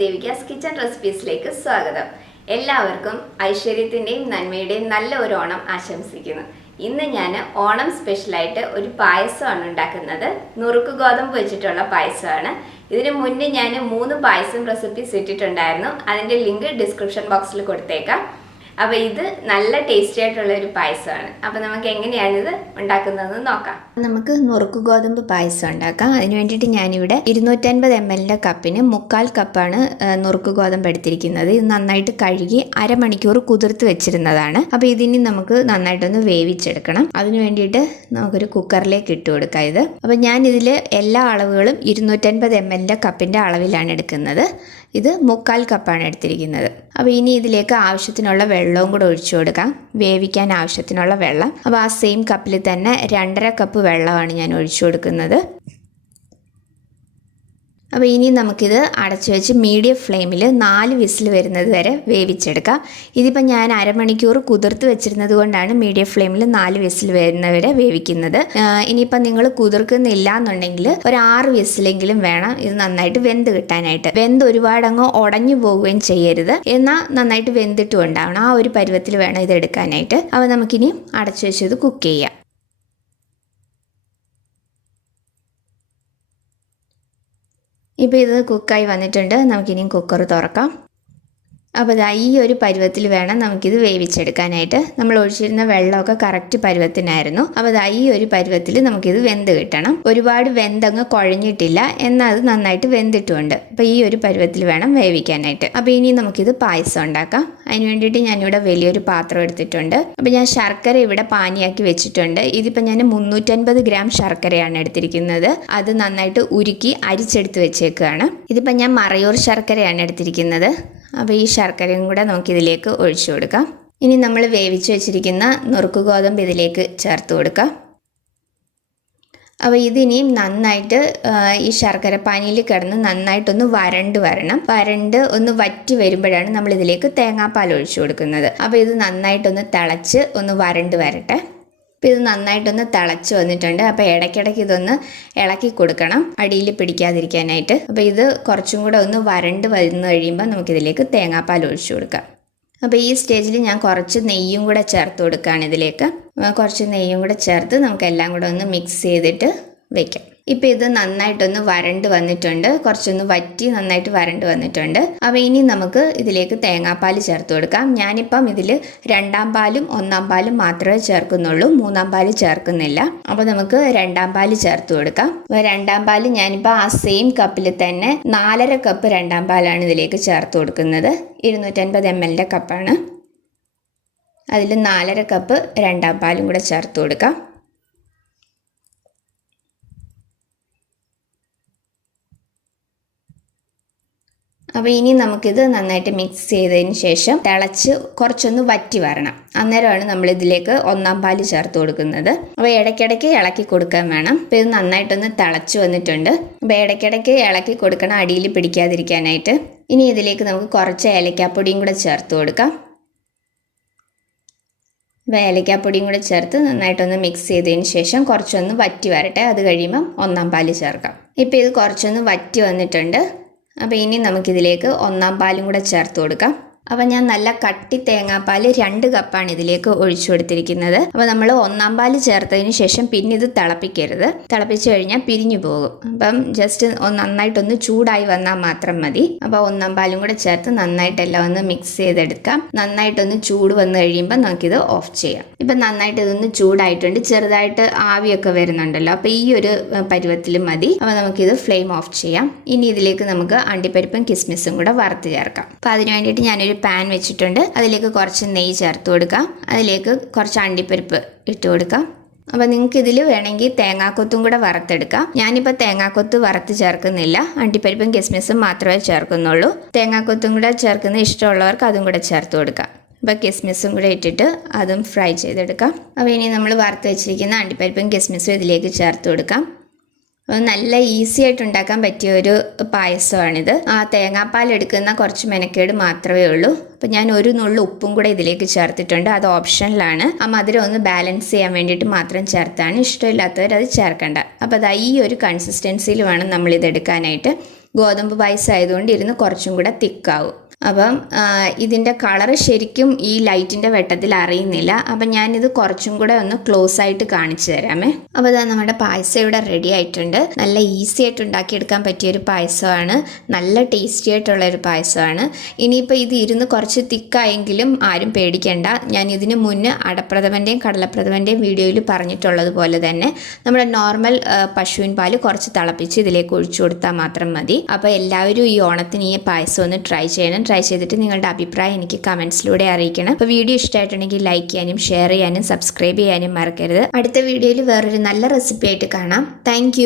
Devika's Kitchen Recipesലേക്ക് സ്വാഗതം. എല്ലാവർക്കും ഐശ്വര്യത്തിന്റെയും നന്മയുടെയും നല്ല ഒരു ഓണം ആശംസിക്കുന്നു. ഇന്ന് ഞാൻ ഓണം സ്പെഷ്യൽ ആയിട്ട് ഒരു പായസമാണ് ഉണ്ടാക്കുന്നത്. നുറുക്ക് ഗോതമ്പ് വെച്ചിട്ടുള്ള പായസമാണ്. ഇതിനു മുന്നേ ഞാൻ 3 പായസം റെസിപ്പീസ് ഇട്ടിട്ടുണ്ടായിരുന്നു. അതിന്റെ ലിങ്ക് ഡിസ്ക്രിപ്ഷൻ ബോക്സിൽ കൊടുത്തേക്കാം. അപ്പോൾ ഇത് നല്ല ടേസ്റ്റി ആയിട്ടുള്ള ഒരു പായസമാണ്. അപ്പോൾ നമുക്ക് എങ്ങനെയാണ് ഇത് ഉണ്ടാക്കുന്നതെന്ന് നോക്കാം. നമുക്ക് നുറുക്ക് ഗോതമ്പ് പായസം ഉണ്ടാക്കാം. അതിന് വേണ്ടിയിട്ട് ഞാനിവിടെ 250 ml കപ്പിന് 3/4 കപ്പാണ് നുറുക്ക് ഗോതമ്പ് എടുത്തിരിക്കുന്നത്. ഇത് നന്നായിട്ട് കഴുകി അരമണിക്കൂർ കുതിർത്ത് വെച്ചിരുന്നതാണ്. അപ്പോൾ ഇതിനി നമുക്ക് നന്നായിട്ടൊന്ന് വേവിച്ചെടുക്കണം. അതിന് വേണ്ടിയിട്ട് നമുക്കൊരു കുക്കറിലേക്ക് ഇട്ട് കൊടുക്കാം ഇത്. അപ്പോൾ ഞാൻ ഇതിൽ എല്ലാ അളവുകളും 250 ml കപ്പിൻ്റെ അളവിലാണ് എടുക്കുന്നത്. ഇത് 3/4 കപ്പാണ് എടുത്തിരിക്കുന്നത്. അപ്പോൾ ഇനി ഇതിലേക്ക് ആവശ്യത്തിനുള്ള വെള്ളവും കൂടെ ഒഴിച്ചു കൊടുക്കാം. വേവിക്കാൻ ആവശ്യത്തിനുള്ള വെള്ളം. അപ്പോൾ ആ സെയിം കപ്പിൽ തന്നെ 2.5 കപ്പ് വെള്ളമാണ് ഞാൻ ഒഴിച്ചു കൊടുക്കുന്നത്. അപ്പോൾ ഇനി നമുക്കിത് അടച്ചു വെച്ച് മീഡിയം ഫ്ലെയിമിൽ 4 വിസിൽ വരുന്നത് വരെ വേവിച്ചെടുക്കാം. ഇതിപ്പോൾ ഞാൻ അരമണിക്കൂർ കുതിർത്ത് വെച്ചിരുന്നത് കൊണ്ടാണ് മീഡിയം ഫ്ലെയിമിൽ 4 വിസിൽ വരുന്നവരെ വേവിക്കുന്നത്. ഇനിയിപ്പോൾ നിങ്ങൾ കുതിർക്കുന്നില്ല എന്നുണ്ടെങ്കിൽ ഒരു 6 വിസിലെങ്കിലും വേണം ഇത് നന്നായിട്ട് വെന്ത് കിട്ടാനായിട്ട്. വെന്ത് ഒരുപാട് അങ്ങ് ഉടഞ്ഞു പോവുകയും ചെയ്യരുത്, എന്നാൽ നന്നായിട്ട് വെന്തിട്ടും ഉണ്ടാവണം. ആ ഒരു പരുവത്തിൽ വേണം ഇത് എടുക്കാനായിട്ട്. അപ്പോൾ നമുക്കിനി അടച്ചു വെച്ച് ഇത് കുക്ക് ചെയ്യാം. ഇപ്പോൾ ഇത് കുക്കായി വന്നിട്ടുണ്ട്. നമുക്കിനിയും കുക്കർ തുറക്കാം. അപ്പോൾ ഈ ഒരു പരുവത്തിൽ വേണം നമുക്കിത് വേവിച്ചെടുക്കാനായിട്ട്. നമ്മൾ ഒഴിച്ചിരുന്ന വെള്ളമൊക്കെ കറക്റ്റ് പരുവത്തിനായിരുന്നു. അപ്പോൾ ഈ ഒരു പരുവത്തിൽ നമുക്കിത് വെന്ത് കിട്ടണം. ഒരുപാട് വെന്തങ്ങ് കുഴഞ്ഞിട്ടില്ല, എന്നാൽ അത് നന്നായിട്ട് വെന്തിട്ടുമുണ്ട്. അപ്പോൾ ഈ ഒരു പരുവത്തിൽ വേണം വേവിക്കാനായിട്ട്. അപ്പോൾ ഇനി നമുക്കിത് പായസം ഉണ്ടാക്കാം. അതിന് വേണ്ടിയിട്ട് ഞാനിവിടെ വലിയൊരു പാത്രം എടുത്തിട്ടുണ്ട്. അപ്പോൾ ഞാൻ ശർക്കര ഇവിടെ പാനിയാക്കി വെച്ചിട്ടുണ്ട്. ഇതിപ്പോൾ ഞാൻ 350 ഗ്രാം ശർക്കരയാണ് എടുത്തിരിക്കുന്നത്. അത് നന്നായിട്ട് ഉരുക്കി അരിച്ചെടുത്ത് വെച്ചേക്കുകയാണ്. ഇതിപ്പോൾ ഞാൻ മറയൂർ ശർക്കരയാണ് എടുത്തിരിക്കുന്നത്. അപ്പോൾ ഈ ശർക്കരയും കൂടെ നമുക്കിതിലേക്ക് ഒഴിച്ചു കൊടുക്കാം. ഇനി നമ്മൾ വേവിച്ച് വെച്ചിരിക്കുന്ന നുറുക്ക് ഗോതമ്പ് ഇതിലേക്ക് ചേർത്ത് കൊടുക്കാം. അപ്പോൾ ഇതിനിയും നന്നായിട്ട് ഈ ശർക്കര പാനിയിൽ കിടന്ന് നന്നായിട്ടൊന്ന് വരണ്ട് ഒന്ന് വറ്റി വരുമ്പോഴാണ് നമ്മൾ ഇതിലേക്ക് തേങ്ങാപ്പാൽ ഒഴിച്ചു കൊടുക്കുന്നത്. അപ്പോൾ ഇത് നന്നായിട്ടൊന്ന് തിളച്ച് ഒന്ന് വരണ്ട് വരട്ടെ. അപ്പോൾ ഇത് നന്നായിട്ടൊന്ന് തിളച്ച് വന്നിട്ടുണ്ട്. അപ്പോൾ ഇടയ്ക്കിടയ്ക്ക് ഇതൊന്ന് ഇളക്കി കൊടുക്കണം, അടിയിൽ പിടിക്കാതിരിക്കാനായിട്ട്. അപ്പോൾ ഇത് കുറച്ചും കൂടെ ഒന്ന് വരണ്ട് വന്നു കഴിയുമ്പോൾ നമുക്കിതിലേക്ക് തേങ്ങാപ്പാൽ ഒഴിച്ചു കൊടുക്കാം. അപ്പോൾ ഈ സ്റ്റേജിൽ ഞാൻ കുറച്ച് നെയ്യും കൂടെ ചേർത്ത് കൊടുക്കുകയാണ് ഇതിലേക്ക്. കുറച്ച് നെയ്യും കൂടെ ചേർത്ത് നമുക്കെല്ലാം കൂടെ ഒന്ന് മിക്സ് ചെയ്തിട്ട് വയ്ക്കാം. ഇപ്പോൾ ഇത് നന്നായിട്ടൊന്ന് വരണ്ട് വന്നിട്ടുണ്ട്. കുറച്ചൊന്ന് വറ്റി നന്നായിട്ട് വരണ്ട് വന്നിട്ടുണ്ട്. അപ്പോൾ ഇനി നമുക്ക് ഇതിലേക്ക് തേങ്ങാപ്പാൽ ചേർത്ത് കൊടുക്കാം. ഞാനിപ്പം ഇതിൽ 2ാം പാലും 1ാം പാലും മാത്രമേ ചേർക്കുന്നുള്ളൂ, 3ാം പാല് ചേർക്കുന്നില്ല. അപ്പോൾ നമുക്ക് 2ാം പാല് ചേർത്ത് കൊടുക്കാം. അപ്പോൾ 2ാം പാല് ഞാനിപ്പോൾ ആ സെയിം കപ്പിൽ തന്നെ 4.5 കപ്പ് 2ാം പാലാണ് ഇതിലേക്ക് ചേർത്ത് കൊടുക്കുന്നത്. 250 ml കപ്പാണ്. അതിൽ 4.5 കപ്പ് 2ാം പാലും കൂടെ ചേർത്ത് കൊടുക്കാം. അപ്പോൾ ഇനി നമുക്കിത് നന്നായിട്ട് മിക്സ് ചെയ്തതിന് ശേഷം തിളച്ച് കുറച്ചൊന്ന് വറ്റി വരണം. അന്നേരമാണ് നമ്മൾ ഇതിലേക്ക് 1ാം പാല് ചേർത്ത് കൊടുക്കുന്നത്. അപ്പോൾ ഇടയ്ക്കിടയ്ക്ക് ഇളക്കി കൊടുക്കാൻ വേണം. അപ്പോൾ ഇത് നന്നായിട്ടൊന്ന് തിളച്ച് വന്നിട്ടുണ്ട്. അപ്പോൾ ഇടയ്ക്കിടയ്ക്ക് ഇളക്കി കൊടുക്കണം, അടിയിൽ പിടിക്കാതിരിക്കാനായിട്ട്. ഇനി ഇതിലേക്ക് നമുക്ക് കുറച്ച് ഏലക്കാപ്പൊടിയും കൂടെ ചേർത്ത് കൊടുക്കാം. അപ്പോൾ ഏലക്കാപ്പൊടിയും കൂടെ ചേർത്ത് നന്നായിട്ടൊന്ന് മിക്സ് ചെയ്തതിന് ശേഷം കുറച്ചൊന്ന് വറ്റി വരട്ടെ. അത് കഴിയുമ്പം 1ാം പാല് ചേർക്കാം. ഇപ്പോൾ ഇത് കുറച്ചൊന്ന് വറ്റി വന്നിട്ടുണ്ട്. അപ്പോൾ ഇനി നമുക്കിതിലേക്ക് 1ാം പാലും കൂടെ ചേർത്ത് കൊടുക്കാം. അപ്പോൾ ഞാൻ നല്ല കട്ടി തേങ്ങാപ്പാൽ 2 കപ്പാണ് ഇതിലേക്ക് ഒഴിച്ചു കൊടുത്തിരിക്കുന്നത്. അപ്പോൾ നമ്മൾ 1ാം പാല് ചേർത്തതിന് ശേഷം പിന്നെ ഇത് തിളപ്പിക്കരുത്. തിളപ്പിച്ച് കഴിഞ്ഞാൽ പിരിഞ്ഞു പോകും. അപ്പം ജസ്റ്റ് നന്നായിട്ടൊന്ന് ചൂടായി വന്നാൽ മാത്രം മതി. അപ്പോൾ 1ാം പാലും കൂടെ ചേർത്ത് നന്നായിട്ടെല്ലാം ഒന്ന് മിക്സ് ചെയ്തെടുക്കാം. നന്നായിട്ടൊന്ന് ചൂട് വന്നു കഴിയുമ്പോൾ നമുക്കിത് ഓഫ് ചെയ്യാം. ഇപ്പം നന്നായിട്ട് ഇതൊന്ന് ചൂടായിട്ടുണ്ട്. ചെറുതായിട്ട് ആവിയൊക്കെ വരുന്നുണ്ടല്ലോ. അപ്പോൾ ഈ ഒരു പരുവത്തിൽ മതി. അപ്പോൾ നമുക്കിത് ഫ്ലെയിം ഓഫ് ചെയ്യാം. ഇനി ഇതിലേക്ക് നമുക്ക് അണ്ടിപ്പരിപ്പും കിസ്മിസും കൂടെ വറുത്ത് ചേർക്കാം. അപ്പോൾ അതിന് വേണ്ടിയിട്ട് ഞാനൊരു പാൻ വെച്ചിട്ടുണ്ട്. അതിലേക്ക് കുറച്ച് നെയ്യ് ചേർത്ത് കൊടുക്കാം. അതിലേക്ക് കുറച്ച് അണ്ടിപ്പരിപ്പ് ഇട്ട് കൊടുക്കാം. അപ്പോൾ നിങ്ങൾക്ക് ഇതിൽ വേണമെങ്കിൽ തേങ്ങാക്കൊത്തും കൂടെ വറുത്തെടുക്കാം. ഞാനിപ്പോൾ തേങ്ങാക്കൊത്ത് വറുത്ത് ചേർക്കുന്നില്ല, അണ്ടിപ്പരിപ്പും കിസ്മിസും മാത്രമേ ചേർക്കുന്നുള്ളൂ. തേങ്ങാക്കൊത്തും കൂടെ ചേർക്കുന്ന ഇഷ്ടമുള്ളവർക്ക് അതും കൂടെ ചേർത്ത് കൊടുക്കാം. അപ്പോൾ കിസ്മിസും കൂടെ ഇട്ടിട്ട് അതും ഫ്രൈ ചെയ്തെടുക്കാം. അപ്പോൾ ഇനി നമ്മൾ വറുത്ത് വെച്ചിരിക്കുന്ന അണ്ടിപ്പരിപ്പും കിസ്മിസും ഇതിലേക്ക് ചേർത്ത് കൊടുക്കാം. നല്ല ഈസി ആയിട്ട് ഉണ്ടാക്കാൻ പറ്റിയ ഒരു പായസമാണിത്. തേങ്ങാപ്പാൽ എടുക്കുന്ന കുറച്ച് മെനക്കേട് മാത്രമേ ഉള്ളൂ. അപ്പോൾ ഞാൻ ഒരു നുള്ളു ഉപ്പും കൂടെ ഇതിലേക്ക് ചേർത്തിട്ടുണ്ട്. അത് ഓപ്ഷനിലാണ്. ആ മധുരം ഒന്ന് ബാലൻസ് ചെയ്യാൻ വേണ്ടിയിട്ട് മാത്രം ചേർത്താണ്. ഇഷ്ടമില്ലാത്തവർ അത് ചേർക്കണ്ട. അപ്പോൾ ഈ ഒരു കൺസിസ്റ്റൻസിയിൽ വേണം നമ്മളിത് എടുക്കാനായിട്ട്. ഗോതമ്പ് പായസം ആയതുകൊണ്ട് ഇരുന്ന് കുറച്ചും കൂടെ തിക്കാവും. അപ്പം ഇതിൻ്റെ കളറ് ശരിക്കും ഈ ലൈറ്റിൻ്റെ വെട്ടത്തിൽ അറിയുന്നില്ല. അപ്പം ഞാനിത് കുറച്ചും കൂടെ ഒന്ന് ക്ലോസ് ആയിട്ട് കാണിച്ചു തരാമേ. അപ്പോൾ ഇതാ നമ്മുടെ പായസം ഇവിടെ റെഡി ആയിട്ടുണ്ട്. നല്ല ഈസി ആയിട്ട് ഉണ്ടാക്കിയെടുക്കാൻ പറ്റിയൊരു പായസമാണ്, നല്ല ടേസ്റ്റി ആയിട്ടുള്ളൊരു പായസമാണ്. ഇനിയിപ്പോൾ ഇത് ഇരുന്ന് കുറച്ച് തിക്കായെങ്കിലും ആരും പേടിക്കേണ്ട. ഞാൻ ഇതിന് മുന്നേ അടപ്രഥമൻ്റെയും കടലപ്രഥമൻ്റെയും വീഡിയോയിൽ പറഞ്ഞിട്ടുള്ളതുപോലെ തന്നെ നമ്മുടെ നോർമൽ പശുവിൻ പാല് കുറച്ച് തിളപ്പിച്ച് ഇതിലേക്ക് ഒഴിച്ചു കൊടുത്താൽ മാത്രം മതി. അപ്പോൾ എല്ലാവരും ഈ ഓണത്തിന് ഈ പായസം ഒന്ന് ട്രൈ ചെയ്യണം. ട്രൈ ചെയ്തിട്ട് നിങ്ങളുടെ അഭിപ്രായം എനിക്ക് കമൻസിലൂടെ അറിയിക്കണം. അപ്പോൾ വീഡിയോ ഇഷ്ടമായിട്ടുണ്ടെങ്കിൽ ലൈക്ക് ചെയ്യാനും ഷെയർ ചെയ്യാനും സബ്സ്ക്രൈബ് ചെയ്യാനും മറക്കരുത്. അടുത്ത വീഡിയോയിൽ വേറൊരു നല്ല റെസിപ്പി ആയിട്ട് കാണാം. താങ്ക്